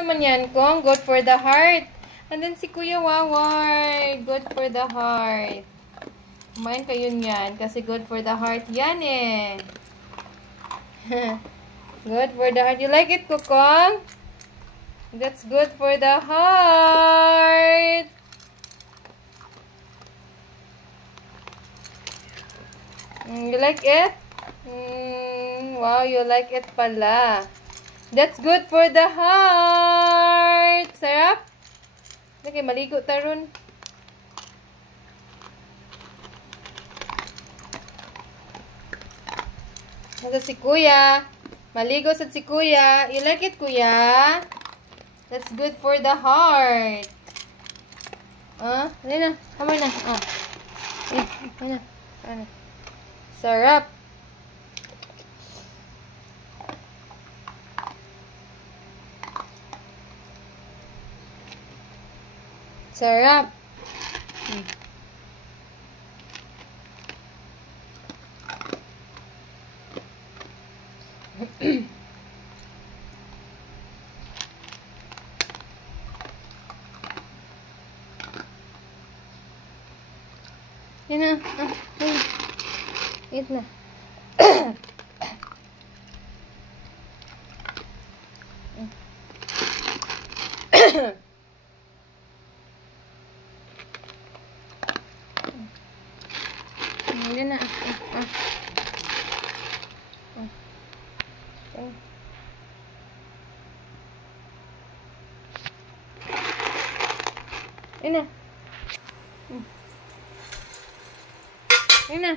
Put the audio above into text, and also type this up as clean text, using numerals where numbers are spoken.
Naman yan, Kong. Good for the heart. And then si Kuya Wawar. Good for the heart. Kumain kayo niyan. Kasi good for the heart yan eh. Good for the heart. You like it, Kukong? That's good for the heart. You like it? Wow, you like it pala. That's good for the heart. Sarap? Okay, maligo taron. Nasa si Kuya. Maligo sa si Kuya. You like it, Kuya? That's good for the heart. Dali na. Kamay na. Ano? Sarap. Sarap. Yan na. Eat na. Yan na. Yan na. Yan na.